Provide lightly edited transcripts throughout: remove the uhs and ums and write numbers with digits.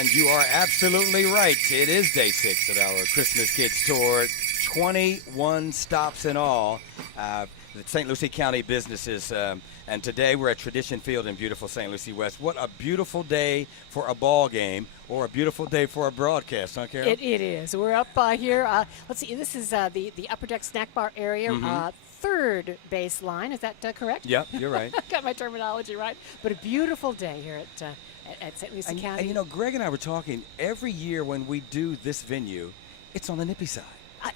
And you are absolutely right. It is day 6 of our Christmas Kids Tour. 21 stops in all. The St. Lucie County businesses. And today we're at Tradition Field in beautiful St. Lucie West. What a beautiful day for a ball game, or a beautiful day for a broadcast, huh, Carol? It is. We're up here. Let's see. This is the Upper Deck Snack Bar area. Third baseline. Is that correct? Yep, you're right. Got my terminology right. But a beautiful day here at St. Lucie County. And you know, Greg and I were talking, every year when we do this venue, it's on the nippy side.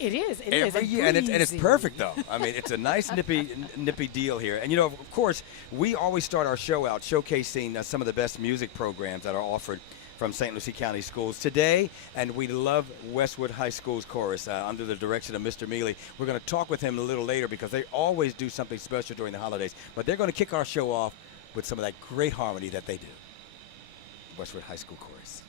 It is. Every year, and it's perfect though. I mean, it's a nice nippy deal here. And you know, of course, we always start our show out showcasing some of the best music programs that are offered from St. Lucie County Schools today, and we love Westwood High School's chorus under the direction of Mr. Mealy. We're going to talk with him a little later because they always do something special during the holidays. But they're going to kick our show off with some of that great harmony that they do. Westwood High School chorus.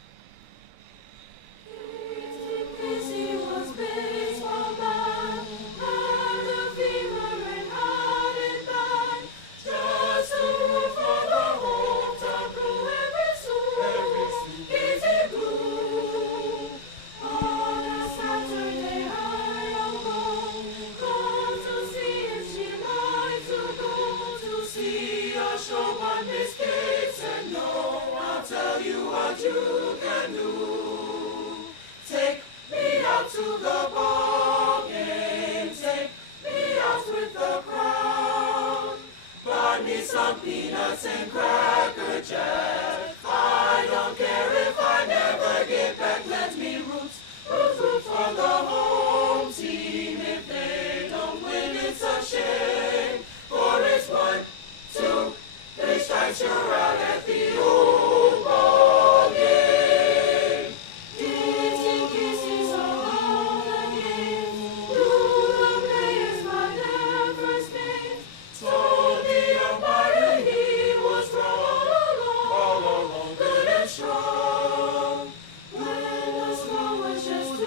You can do. Take me out to the ball game. Take me out with the crowd. Buy me some peanuts and Cracker Jack. I don't care if I never get back. Let me root for the home team. If they don't win, it's a shame. For it's 1, 2, 3 strikes, you're out at the old ball game. Kissing kisses all again. Blew the players by their first name. Told the umpire he was wrong all along, good and strong. When the score was just 2-2,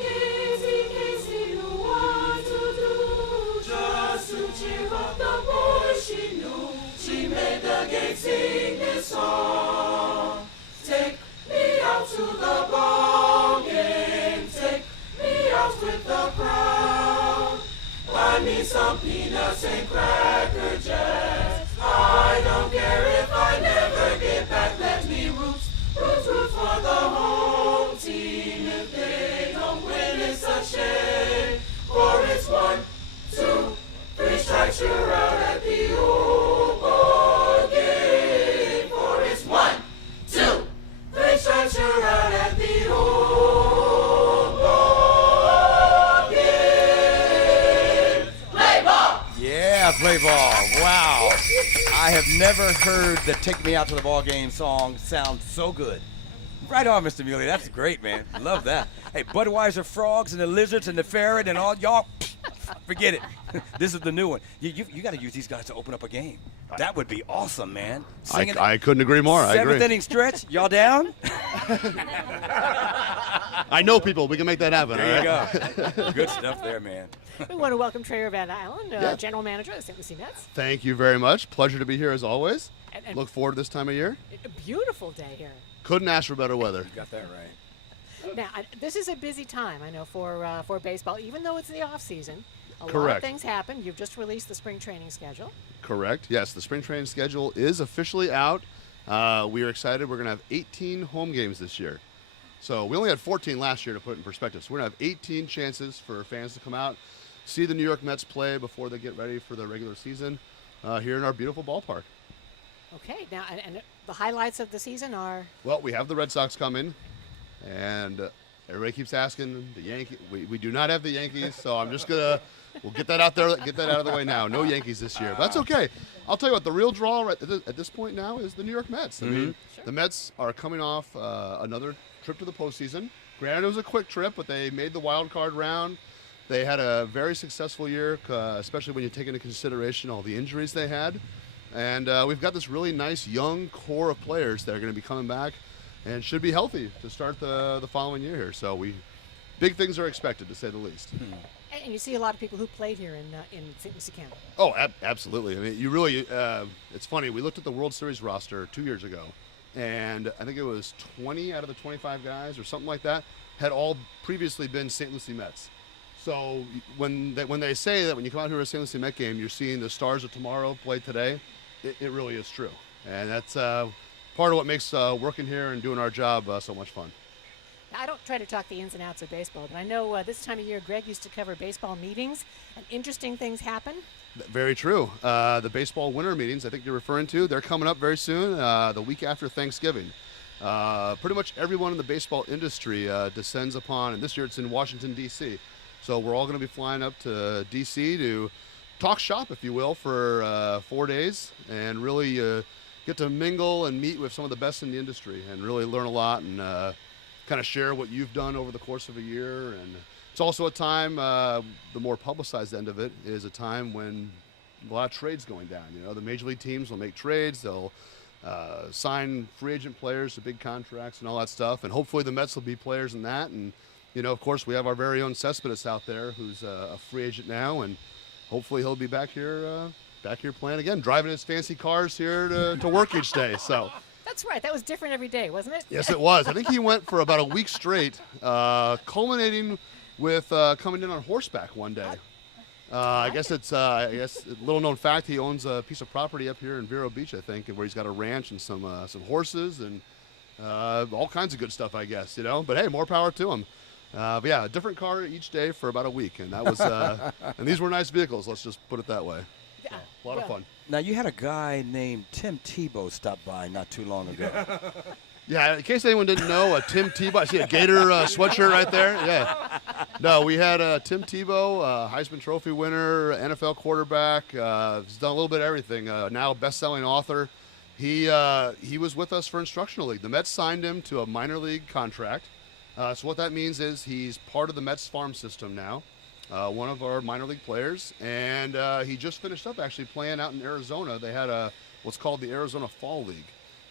Casey knew what to do. Just to cheer up the boys she knew. She made the game sing this song. Take me out to the ball game. Take me out with the crowd. Buy me some peanuts and Cracker Jacks. I don't care if I never get back. Let me root for the home team. If they don't win, it's a shame. For it's 1, 2, 3 strikes, you're out at the old ball game. For it's 1, 2, 3 strikes, you're out at the old ball game. Play ball! Yeah, play ball. Wow. I have never heard the Take Me Out to the Ball Game song sound so good. Right on, Mr. Mealy. That's great, man. Love that. Hey, Budweiser Frogs and the Lizards and the Ferret and all y'all, forget it. This is the new one. You got to use these guys to open up a game. That would be awesome, man. I couldn't agree more. I agree. 7th inning stretch. Y'all down? I know people. We can make that happen. There you all right? go. Good stuff there, man. We want to welcome Trayer Van Allen, General Manager of the St. Lucie Mets. Thank you very much. Pleasure to be here as always. And Look forward to this time of year. a beautiful day here. Couldn't ask for better weather. You got that right. Now, this is a busy time, I know, for baseball, even though it's the off season. A lot Correct. of things happen. You've just released the spring training schedule. Correct. Yes, the spring training schedule is officially out. We are excited. We're going to have 18 home games this year. So we only had 14 last year, to put it in perspective. So we're going to have 18 chances for fans to come out, see the New York Mets play before they get ready for the regular season here in our beautiful ballpark. Okay. Now, and the highlights of the season are? Well, we have the Red Sox coming, and everybody keeps asking the Yankees. We do not have the Yankees, so I'm just going to we'll get that out there, get that out of the way now. No Yankees this year. But that's okay. I'll tell you what, the real draw at this point now is the New York Mets. I mean, the Mets are coming off another trip to the postseason. Granted, it was a quick trip, but they made the wild card round. They had a very successful year, especially when you take into consideration all the injuries they had. And we've got this really nice young core of players that are going to be coming back and should be healthy to start the following year here. So big things are expected, to say the least. And you see a lot of people who played here in St. Lucie County. Oh, absolutely. I mean, you really, it's funny. We looked at the World Series roster 2 years ago, and I think it was 20 out of the 25 guys or something like that had all previously been St. Lucie Mets. So when they say that when you come out here to a St. Lucie Met game, you're seeing the stars of tomorrow play today, it really is true. And that's part of what makes working here and doing our job so much fun. I don't try to talk the ins and outs of baseball, but I know this time of year Greg used to cover baseball meetings, and interesting things happen. Very true. The baseball winter meetings, I think you're referring to, they're coming up very soon, the week after Thanksgiving. Pretty much everyone in the baseball industry descends upon, and this year it's in Washington, D.C., so we're all going to be flying up to D.C. to talk shop, if you will, for 4 days and really get to mingle and meet with some of the best in the industry and really learn a lot and kind of share what you've done over the course of a year. And it's also a time, the more publicized end of it is a time when a lot of trades going down. You know, the major league teams will make trades. They'll sign free agent players to big contracts and all that stuff. And hopefully the Mets will be players in that. And you know, of course, we have our very own Cespedes out there, who's a free agent now, and hopefully he'll be back here playing again, driving his fancy cars here to work each day. So That's right. That was different every day, wasn't it? yes, it was. I think he went for about a week straight, culminating with coming in on horseback one day. I guess it's a little known fact. He owns a piece of property up here in Vero Beach, I think, where he's got a ranch and some horses and all kinds of good stuff, I guess. You know, but hey, more power to him. But yeah, a different car each day for about a week, and that was and these were nice vehicles. Let's just put it that way. Yeah. A lot of fun. Now, you had a guy named Tim Tebow stop by not too long ago. Yeah, in case anyone didn't know, Tim Tebow. I see a Gator sweatshirt right there. Yeah. No, we had Tim Tebow, Heisman Trophy winner, NFL quarterback. He's done a little bit of everything. Now a best-selling author. He was with us for Instructional League. The Mets signed him to a minor league contract. So what that means is he's part of the Mets farm system now, one of our minor league players, and he just finished up actually playing out in Arizona. They had what's called the Arizona Fall League,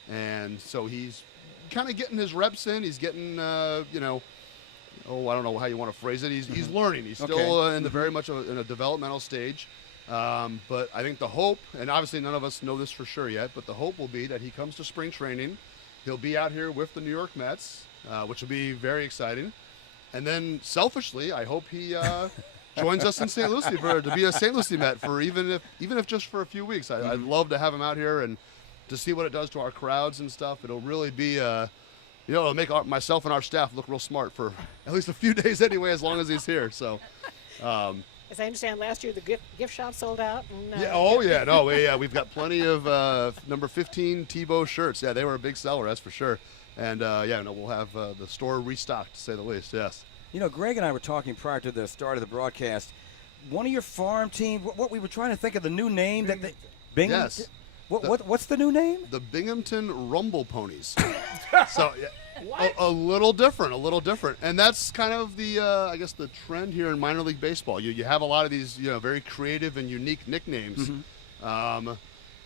and so he's kind of getting his reps in. He's getting, I don't know how you want to phrase it. He's learning. He's still in the very much in a developmental stage. But I think the hope, and obviously none of us know this for sure yet, but the hope will be that he comes to spring training. He'll be out here with the New York Mets, which will be very exciting. And then selfishly, I hope he joins us in St. Lucie to be a St. Lucie Met for even if just for a few weeks. I'd love to have him out here and to see what it does to our crowds and stuff. It'll really be, it'll make myself and our staff look real smart for at least a few days anyway, as long as he's here. So. As I understand, last year the gift shop sold out. And, we've got plenty of number 15 Tebow shirts. Yeah, they were a big seller, that's for sure. And we'll have the store restocked, to say the least. Yes. You know, Greg and I were talking prior to the start of the broadcast. One of your farm team, what we were trying to think of the new name that Binghamton. Yes. What's the new name? The Binghamton Rumble Ponies. So a little different, and that's kind of the the trend here in minor league baseball. You have a lot of these very creative and unique nicknames,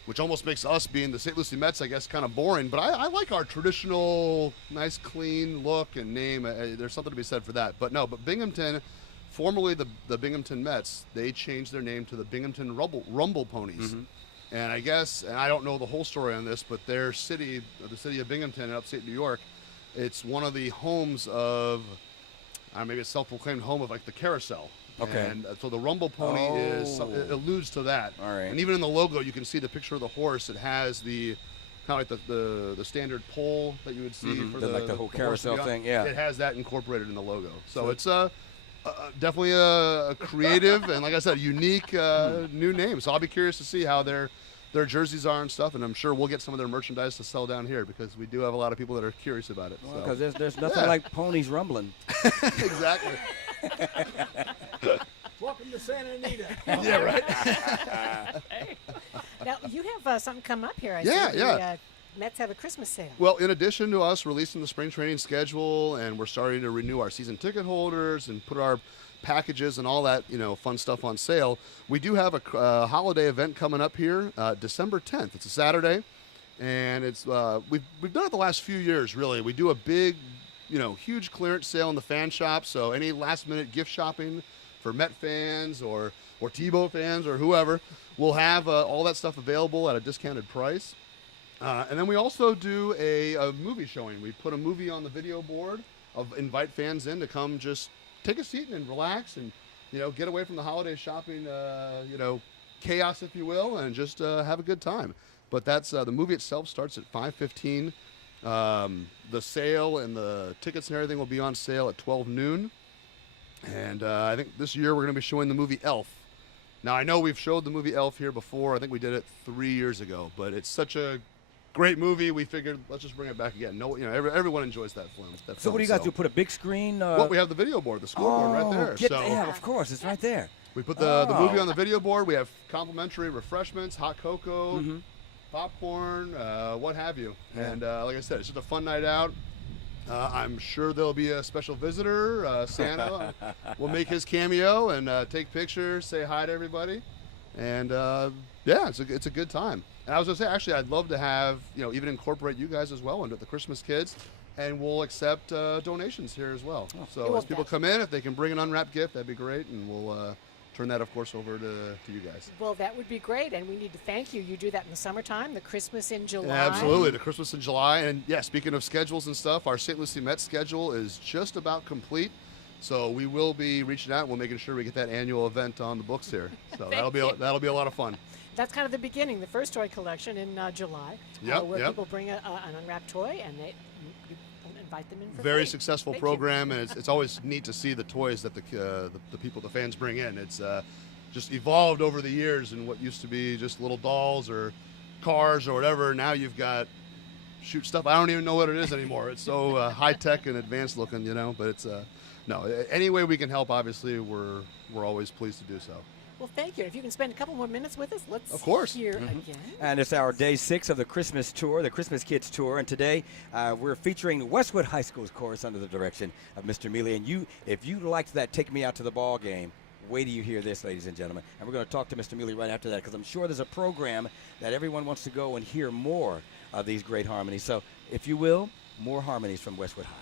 which almost makes us being the St. Lucie Mets, I guess, kind of boring. But I like our traditional, nice, clean look and name. There's something to be said for that. But Binghamton, formerly the Binghamton Mets, they changed their name to the Binghamton Rumble Ponies. And I guess, and I don't know the whole story on this, but their city, the city of Binghamton in upstate New York, it's one of the homes of, maybe a self-proclaimed home of like the carousel. Okay. And so the Rumble Pony it alludes to that. All right. And even in the logo, you can see the picture of the horse. It has the kind of like the standard pole that you would see for the whole the carousel horse thing. Yeah. It has that incorporated in the logo. So it's definitely a creative and, like I said, unique new name. So I'll be curious to see how their jerseys are and stuff, and I'm sure we'll get some of their merchandise to sell down here because we do have a lot of people that are curious about it. Because there's nothing like ponies rumbling. Exactly. Welcome to Santa Anita. Yeah, right. hey. Now, you have something come up here. I see. Yeah. The Mets have a Christmas sale. Well, in addition to us releasing the spring training schedule, and we're starting to renew our season ticket holders and put our packages and all that fun stuff on sale, we do have a holiday event coming up here December 10th. It's a Saturday, and it's we've done it the last few years. Really, we do a big huge clearance sale in the fan shop, so any last minute gift shopping for Met fans or Tebow fans or whoever, we'll have all that stuff available at a discounted price. And then we also do a movie showing. We put a movie on the video board, invite fans in to come just take a seat and relax and, get away from the holiday shopping, chaos, if you will, and just have a good time. But that's the movie itself starts at 5:15. The sale and the tickets and everything will be on sale at 12 noon. And I think this year we're going to be showing the movie Elf. Now, I know we've showed the movie Elf here before. I think we did it 3 years ago. But it's such a great movie. We figured let's just bring it back again. No, everyone enjoys that film. So what do you guys do? Put a big screen? Well, we have the video board, the scoreboard right there. Yeah, of course, it's right there. We put the movie on the video board. We have complimentary refreshments, hot cocoa, popcorn, what have you. Yeah. And like I said, it's just a fun night out. I'm sure there'll be a special visitor. Santa will make his cameo and take pictures, say hi to everybody. And yeah, it's a good time. And I was going to say, actually, I'd love to have, even incorporate you guys as well into the Christmas Kids. And we'll accept donations here as well. So as people come in, if they can bring an unwrapped gift, that'd be great. And we'll turn that, of course, over to you guys. Well, that would be great, and we need to thank you. You do that in the summertime, the Christmas in July. Yeah, absolutely, the Christmas in July. And yeah, speaking of schedules and stuff, our St. Lucie Met schedule is just about complete. So we will be reaching out. We're making sure we get that annual event on the books here. So that'll be a lot of fun. That's kind of the beginning, the first toy collection in July, where people bring an unwrapped toy and you invite them in for Very free. successful program, and it's always neat to see the toys that the people, the fans bring in. It's just evolved over the years, and what used to be just little dolls or cars or whatever. Now you've got stuff. I don't even know what it is anymore. It's so high tech and advanced looking, But it's no. Any way we can help, obviously, we're always pleased to do so. Well, thank you. If you can spend a couple more minutes with us, let's of course. hear again. And it's our day 6 of the Christmas tour, the Christmas Kids tour. And today we're featuring Westwood High School's chorus under the direction of Mr. Mealy. And if you liked that Take Me Out to the Ball Game, wait till you hear this, ladies and gentlemen. And we're going to talk to Mr. Mealy right after that, because I'm sure there's a program that everyone wants to go and hear more of these great harmonies. So, if you will, more harmonies from Westwood High.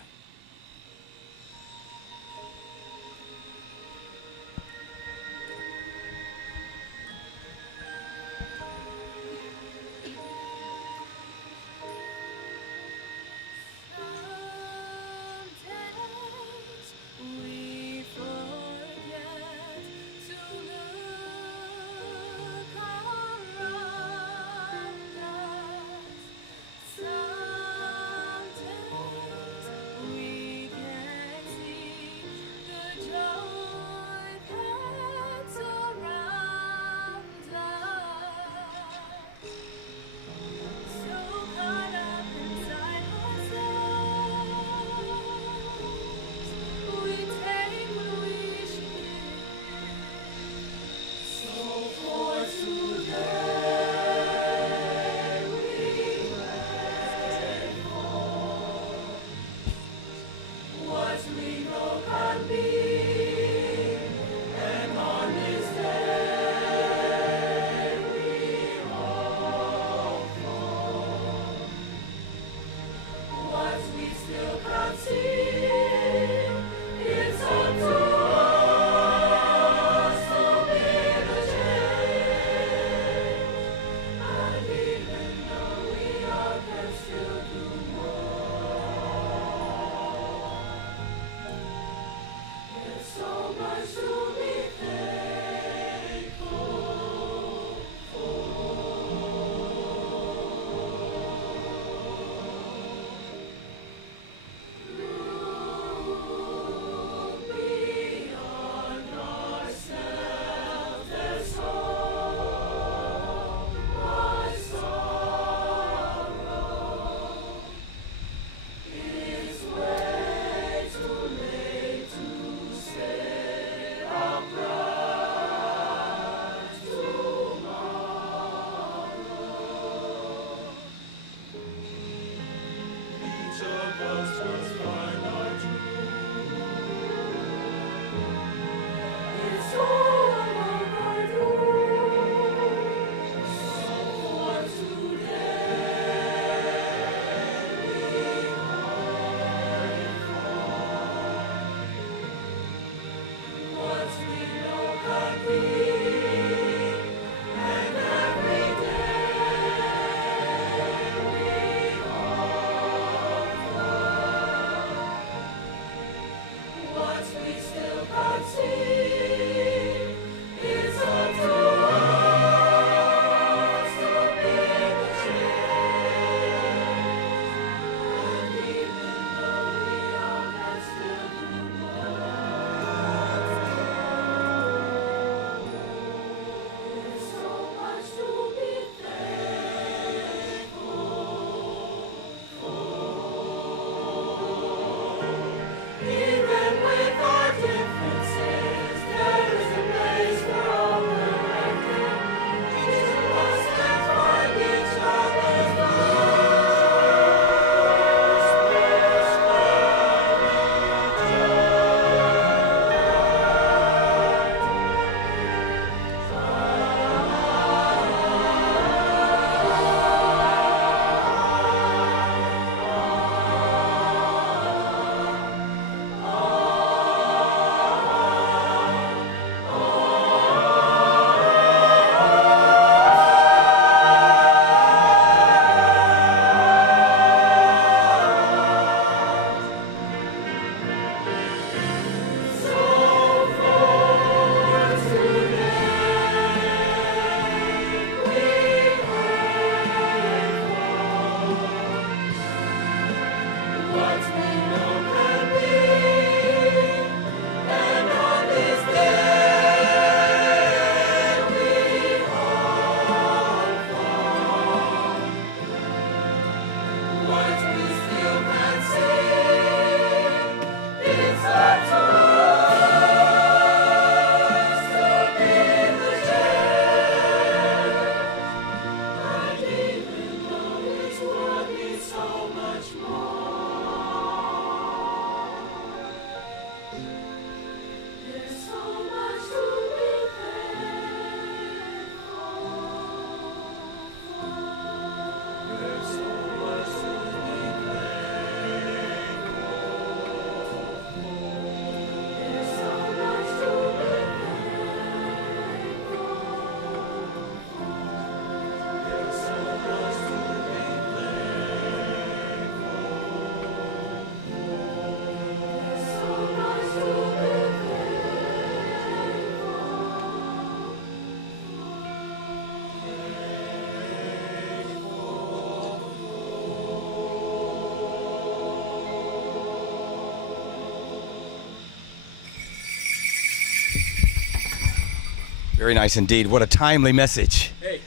Very nice indeed. What a timely message. Hey.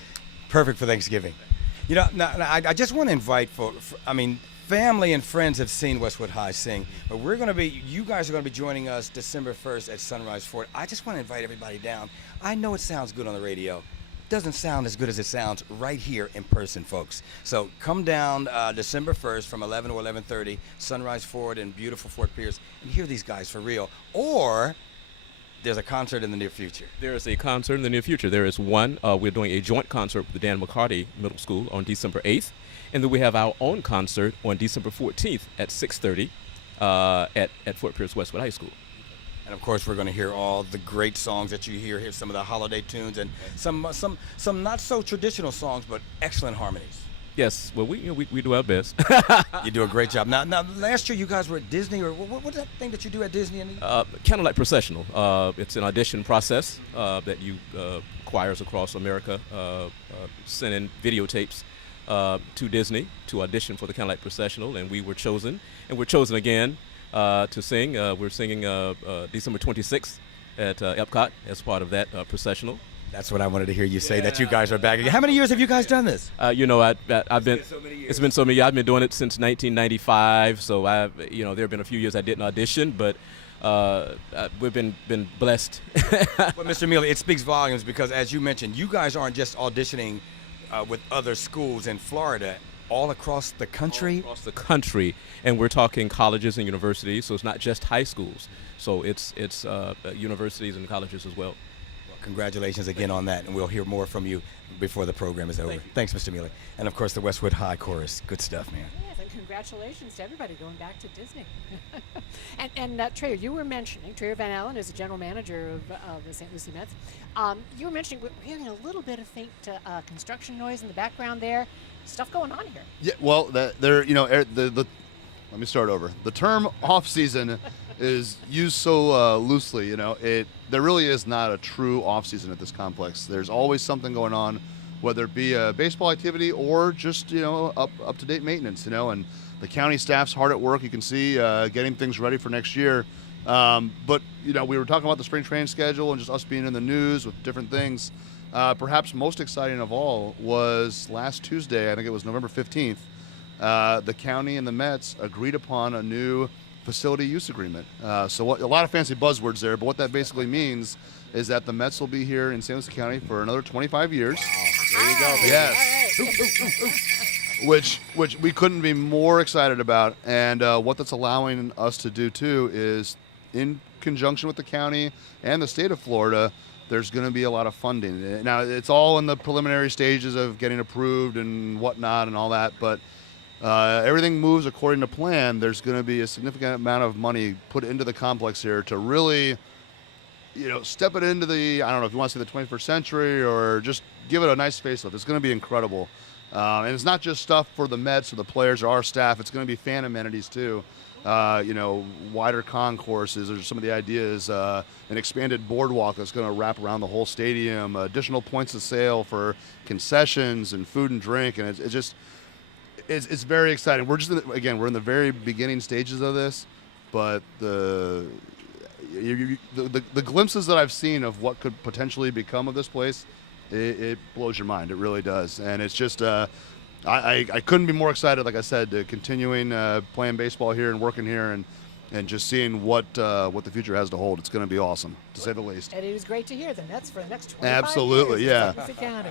Perfect for Thanksgiving. You know, now, I just want to invite family and friends have seen Westwood High sing, but you guys are going to be joining us December 1st at Sunrise Fort. I just want to invite everybody down. I know it sounds good on the radio. Doesn't sound as good as it sounds right here in person, folks. So come down December 1st from 11 to 11:30, Sunrise Fort in beautiful Fort Pierce, and hear these guys for real. Or there's a concert in the near future. There is a concert in the near future. There is one. We're doing a joint concert with the Dan McCarty Middle School on December 8th. And then we have our own concert on December 14th at 6:30 at Fort Pierce Westwood High School. And of course, we're going to hear all the great songs that you hear some of the holiday tunes, and some not so traditional songs, but excellent harmonies. Yes, well, we do our best. You do a great job. Now, last year you guys were at Disney, or what's that thing that you do at Disney? Kind of like processional. It's an audition process that you choirs across America send in videotapes to Disney to audition for the Kind of Like processional, and we were chosen, and we're chosen again to sing. We're singing December 26th at Epcot as part of that processional. That's what I wanted to hear you say, that you guys are back again. How many years have you guys done this? I've been. It's been so many years. I've been doing it since 1995. So there have been a few years I didn't audition, but we've been blessed. Well, Mr. Mealy, it speaks volumes because, as you mentioned, you guys aren't just auditioning with other schools in Florida, all across the country. All across the country, and we're talking colleges and universities. So it's not just high schools. So it's universities and colleges as well. Congratulations again on that, and we'll hear more from you before the program is over. Thanks, Mr. Mealy. And, of course, the Westwood High Chorus. Good stuff, man. Yes, and congratulations to everybody going back to Disney. and Treyer, you were mentioning, Treyer Van Allen is the general manager of the St. Lucie Mets. You were mentioning we're hearing a little bit of faint construction noise in the background there. Stuff going on here. Yeah, well, let me start over. The term off-season is used so loosely, there really is not a true off-season at this complex. There's always something going on, whether it be a baseball activity or just, up-to-date maintenance, and the county staff's hard at work. You can see getting things ready for next year. But, we were talking about the spring training schedule and just us being in the news with different things. Perhaps most exciting of all was last Tuesday, I think it was November 15th, the county and the Mets agreed upon a new facility use agreement. So a lot of fancy buzzwords there, but what that basically means is that the Mets will be here in St. Lucie County for another 25 years. Wow. There you go. Yes. Which we couldn't be more excited about. And what that's allowing us to do, too, is in conjunction with the county and the state of Florida, there's going to be a lot of funding. Now, it's all in the preliminary stages of getting approved and whatnot and all that, but everything moves according to plan. There's going to be a significant amount of money put into the complex here to really, step it into the, I don't know if you want to say the 21st century or just give it a nice facelift. It's going to be incredible. And it's not just stuff for the Mets or the players or our staff. It's going to be fan amenities too. Wider concourses are some of the ideas. An expanded boardwalk that's going to wrap around the whole stadium. Additional points of sale for concessions and food and drink. And it's very exciting. We're just we're in the very beginning stages of this, but the glimpses that I've seen of what could potentially become of this place, it blows your mind. It really does, and it's just I couldn't be more excited. Like I said, to continuing playing baseball here and working here and just seeing what the future has to hold. It's going to be awesome, to say the least. And it was great to hear the Mets for the next 25 Absolutely, years. yeah. County.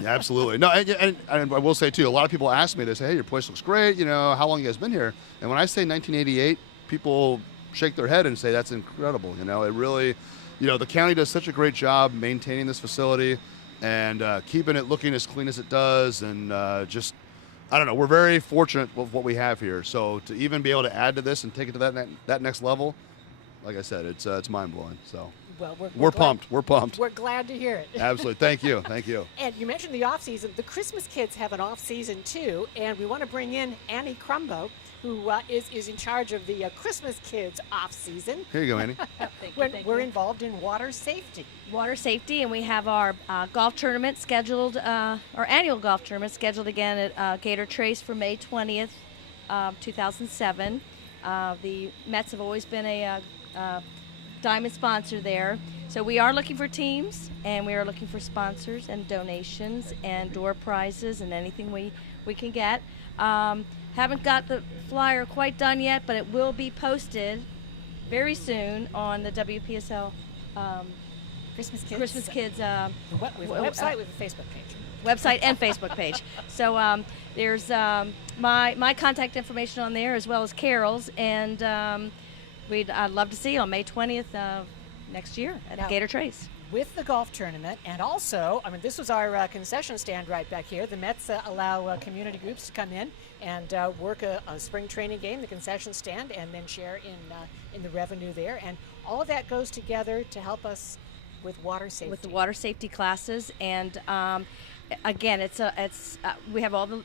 Yeah, absolutely. No, and I will say, too, a lot of people ask me, they say, hey, your place looks great, how long you guys been here? And when I say 1988, people shake their head and say that's incredible. It really, the county does such a great job maintaining this facility and keeping it looking as clean as it does, and I don't know, we're very fortunate with what we have here. So to even be able to add to this and take it to that next level, like I said, it's mind-blowing. So well, we're pumped. We're pumped. We're glad to hear it. Absolutely. Thank you. Thank you. And you mentioned the off-season. The Christmas Kids have an off-season, too, and we want to bring in Annie Crumbo, who is in charge of the Christmas Kids off-season. Here you go, Annie. We're involved in water safety. Water safety, and we have our golf tournament scheduled, our annual golf tournament scheduled again at Gator Trace for May 20th, 2007. The Mets have always been a diamond sponsor there. So we are looking for teams, and we are looking for sponsors and donations and door prizes and anything we can get. Haven't got the flyer quite done yet, but it will be posted very soon on the WPSL Christmas Kids. Christmas Kids We have a website, we have a Facebook page. website and Facebook page. So there's my contact information on there, as well as Carol's, and I'd love to see you on May 20th next year at Now, Gator Trace. With the golf tournament, and also, I mean, this was our concession stand right back here. The Mets allow community groups to come in and work a spring training game, the concession stand, and then share in the revenue there. And all of that goes together to help us with water safety. With the water safety classes, and again, we have all the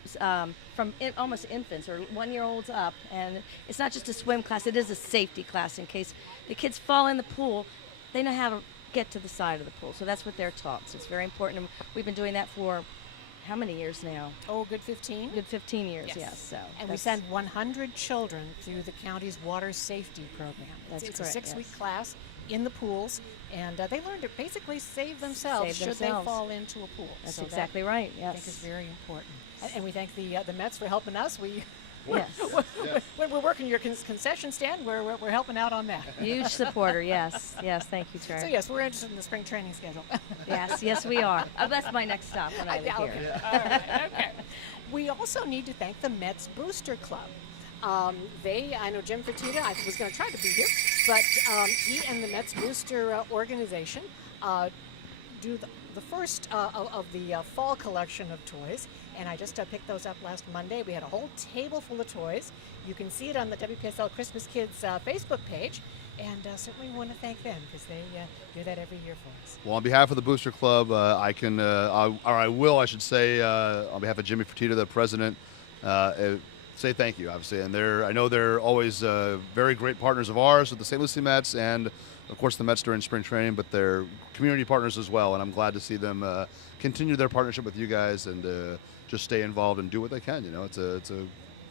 from almost infants or 1-year-olds up, and it's not just a swim class; it is a safety class in case the kids fall in the pool. They know how to get to the side of the pool, so that's what they're taught. So it's very important, and we've been doing that for how many years now? Oh, good 15? Good 15 years, yes. So and we send 100 children through the county's water safety program. That's it's correct, a 6-week yes. class in the pools, and they learn to basically save themselves should they fall into a pool. That's so exactly right, I think yes. is very important. And we thank the Mets for helping us. Yes. When we're working your concession stand, we're helping out on that. Huge supporter, yes. Yes, thank you, Terry. So yes, we're interested in the spring training schedule. Yes, we are. That's my next stop when I leave Okay. here. All right. Okay. We also need to thank the Mets Booster Club. I know Jim Fertitta, I was going to try to be here, but he and the Mets Booster organization do the first of the fall collection of toys, and I just picked those up last Monday. We had a whole table full of toys. You can see it on the WPSL Christmas Kids Facebook page, and certainly want to thank them because they do that every year for us. Well, on behalf of the Booster Club, I should say, on behalf of Jimmy Fertitta, the president, say thank you, obviously. And I know they're always very great partners of ours with the St. Lucie Mets and, of course, the Mets during spring training, but they're community partners as well. And I'm glad to see them continue their partnership with you guys and just stay involved and do what they can. You know, it's a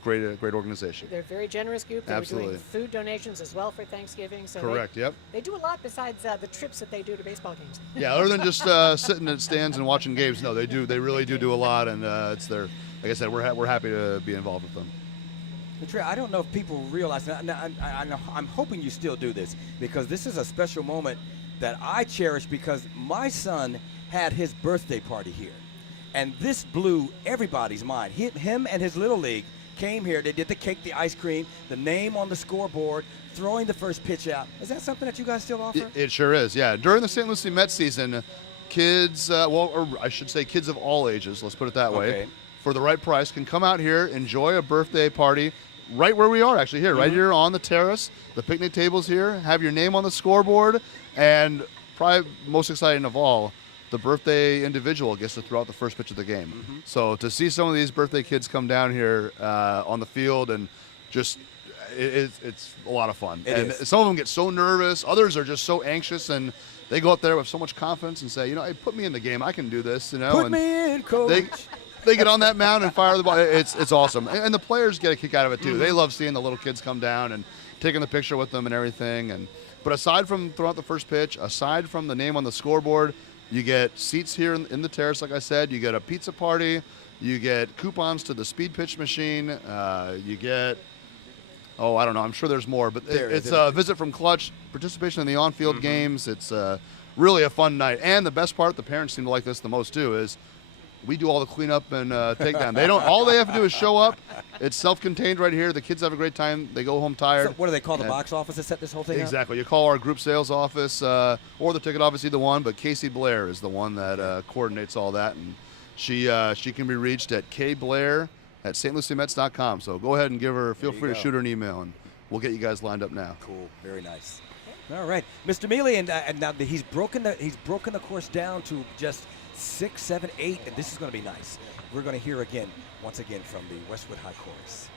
great organization. They're a very generous group. They're Absolutely. doing food donations as well for Thanksgiving. So Correct, yep. They do a lot besides the trips that they do to baseball games. Yeah, other than just sitting at stands and watching games, no, they really do a lot, and it's their, like I said, we're happy to be involved with them. Trey, I don't know if people realize, I'm hoping you still do this, because this is a special moment that I cherish because my son had his birthday party here. And this blew everybody's mind. Him and his little league came here. They did the cake, the ice cream, the name on the scoreboard, throwing the first pitch out. Is that something that you guys still offer? It sure is, yeah. During the St. Lucie Mets season, kids, or I should say kids of all ages, let's put it that way, for the right price, can come out here, enjoy a birthday party right where we are, actually, here, right here on the terrace. The picnic table's here. Have your name on the scoreboard, and probably most exciting of all, the birthday individual gets to throw out the first pitch of the game. So to see some of these birthday kids come down here on the field and just, it's a lot of fun. Some of them get so nervous. Others are just so anxious, and they go up there with so much confidence and say, hey, put me in the game. I can do this, Put me in, coach. They get on that mound and fire the ball. It's awesome. And the players get a kick out of it, too. They love seeing the little kids come down and taking the picture with them and everything. But aside from throwing out the first pitch, aside from the name on the scoreboard, you get seats here in the terrace, like I said. You get a pizza party. You get coupons to the speed pitch machine. You get, I don't know. I'm sure there's more. But it's a visit from Clutch, participation in the on-field games. It's really a fun night. And the best part, the parents seem to like this the most, too, is we do all the cleanup and takedown. All they have to do is show up. It's self-contained right here. The kids have a great time. They go home tired. So what do they call the box office that set this whole thing up? Exactly. You call our group sales office or the ticket office, either one. But Casey Blair is the one that coordinates all that, and she can be reached at kblair@stluciemets.com. So go ahead and feel free to shoot her an email, and we'll get you guys lined up now. Cool. Very nice. All right, Mr. Mealy, and now he's broken the course down to just 6, 7, 8, and this is going to be nice. We're going to hear once again from the Westwood High Chorus.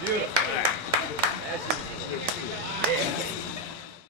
Beautiful.